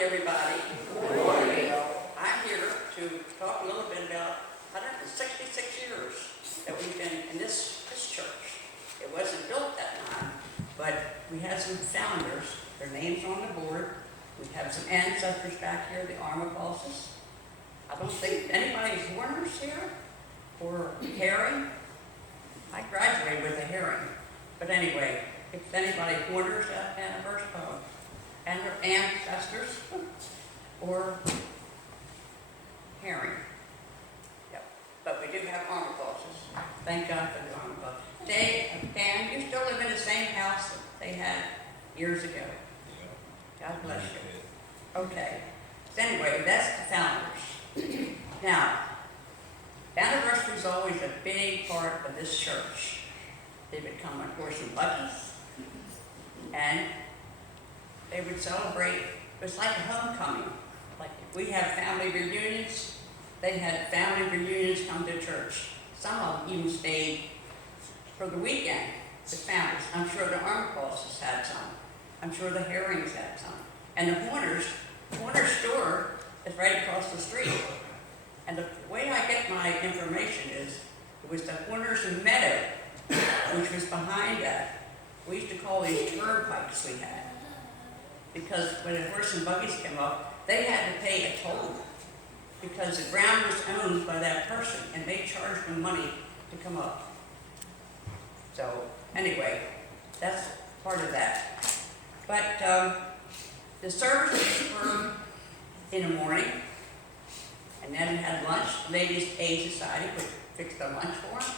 everybody. Good morning. I'm here to talk a little bit about 166 years that we've been in this church. It wasn't built that time, but we had some founders. Their names on the board. We have some ancestors back here, the armor bosses. I don't think anybody's Warner's here or Herring. I graduated with a Herring, but anyway, if anybody Warner's anniversary and their ancestors or Herring. Yep. But we do have armor bosses. Thank God for the armor bosses. Dan, you still live in the same house that they had years ago. God bless you. Okay. So anyway, that's the founders. Now, anniversary is always a big part of this church. They would come on horse and buggies, and they would celebrate. It was like a homecoming. Like if we had family reunions, they had family reunions come to church. Some of them even stayed for the weekend, the families. I'm sure the armor bosses had some. I'm sure the Herrings had some. And the Horner's store is right across the street. And the way I get my information is, it was the Horner's Meadow, which was behind that. We used to call these turnpikes we had. Because when the horse and buggies came up, they had to pay a toll. Because the ground was owned by that person, and they charged them money to come up. So, anyway, that's part of that. But the services were in the morning, and then we had lunch. Ladies' Aid Society would fix their lunch for them,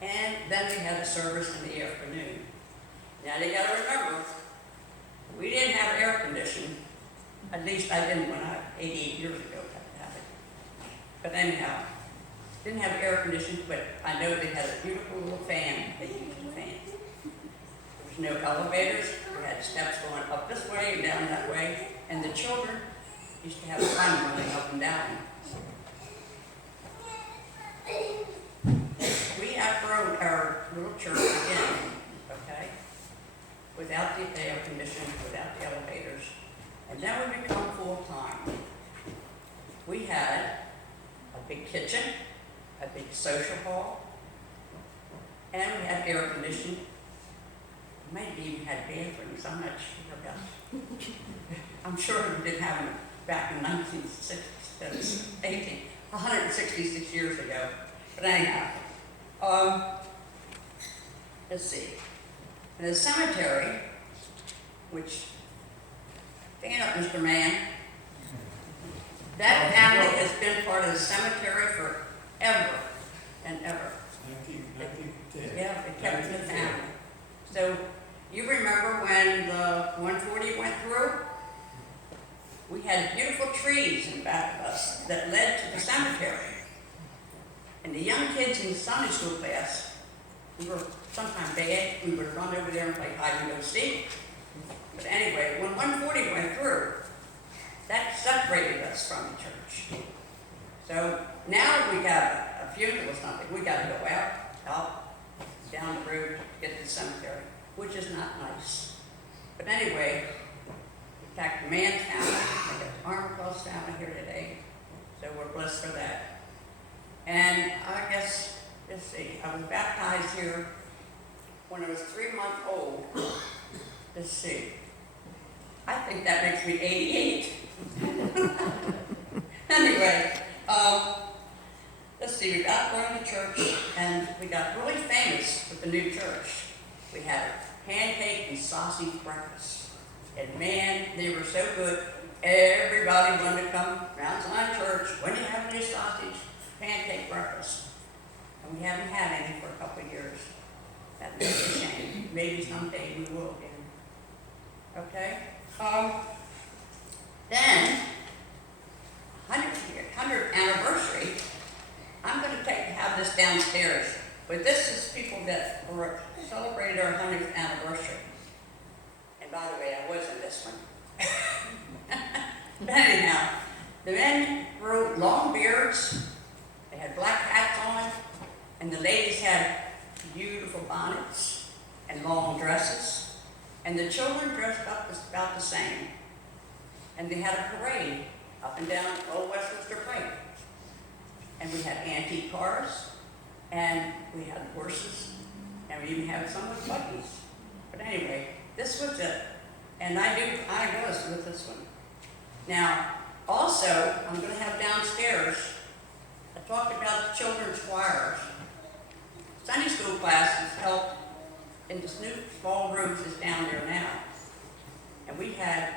and then we had a service in the afternoon. Now you got to remember, we didn't have air conditioning. At least I didn't when I 88 years ago had it. But anyhow, didn't have air conditioning, but I know they had a beautiful little fan. They used a fan. There was no elevators. We had steps going up this way and down that way, and the children used to have fun running up and down. We outgrew our little church again, okay? Without the air conditioning, without the elevators. And then we become full-time. We had a big kitchen, a big social hall, and we had air conditioning. Maybe even had bathrooms, I'm not sure about. I'm sure we didn't have them back in 166 years ago. But anyhow, let's see. In the cemetery, which, stand up, Mr. Man, that family has been part of the cemetery forever and ever. Yeah, it kept the family. So, you remember when the 140 went through? We had beautiful trees in back of us that led to the cemetery. And the young kids in the Sunday school class, we were sometimes bad. We would run over there and play hide and go seek. But anyway, when 140 went through, that separated us from the church. So now we got a funeral or something. We got to go out, down the road to get to the cemetery, which is not nice. But anyway, we attacked the man's family. I got the armor cross family here today. So we're blessed for that. And I guess, let's see, I was baptized here when I was 3 months old. Let's see. I think that makes me 88. Anyway, let's see, we got going to church, and we got really famous with the new church. We had a pancake and sausage breakfast. And man, they were so good. Everybody wanted to come around Zion Church. When you have any sausage, pancake breakfast. And we haven't had any for a couple of years. That makes a shame. Maybe someday we will again. Okay? Then, 100th anniversary, I'm going to have this downstairs. But this is people that celebrated our 100th anniversary. And by the way, I was in this one. But anyhow, the men grew long beards. They had black hats on. And the ladies had beautiful bonnets and long dresses. And the children dressed up about the same. And they had a parade up and down Old Westminster Pike. And we had antique cars, and we had horses, and we even had some with buggies. But anyway, this was it. And I was with this one. Now, also, I'm gonna have downstairs, I talked about the children's choirs. Sunday school classes held in this new small rooms is down there now. And we had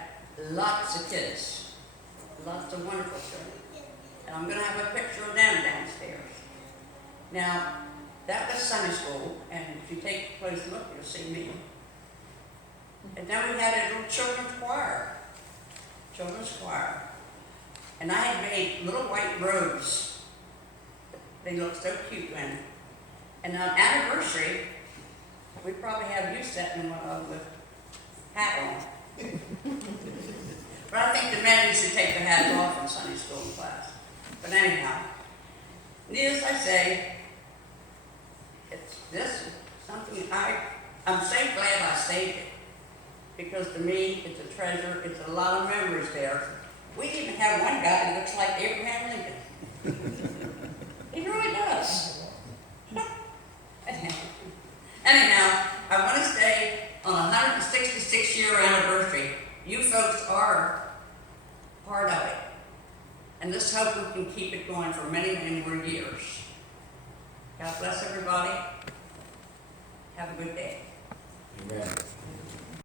lots of kids, lots of wonderful children. And I'm gonna have a picture of them downstairs. Now, that was Sunday school, and if you take a close look, you'll see me. And then we had a little children's choir. And I had made little white robes. They looked so cute when. And on anniversary, we probably have you sitting in one of them with hat on. But I think the men used to take the hats off in Sunday school class. But anyhow, needless I say, it's this something I'm so glad I saved it. Because to me, it's a treasure, it's a lot of memories there. We even have one guy that looks like Abraham Lincoln. He really does. Anyhow, I want to say on a 166-year anniversary, you folks are part of it. And let's hope we can keep it going for many, many more years. God bless everybody. Have a good day. Amen.